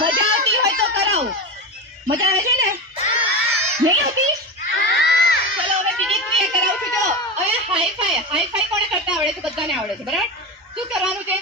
મજા આવતી હોય તો કરાવો. મજા આવે છે ને? નહીં આવતી? ચલો હવે બીજી ક્રિયા કરાવું છું. ચલો હવે હાઈ ફાઈ કોને કરતા આવડે છે? બધાને આવડે છે, બરાબર? શું કરવાનું છે?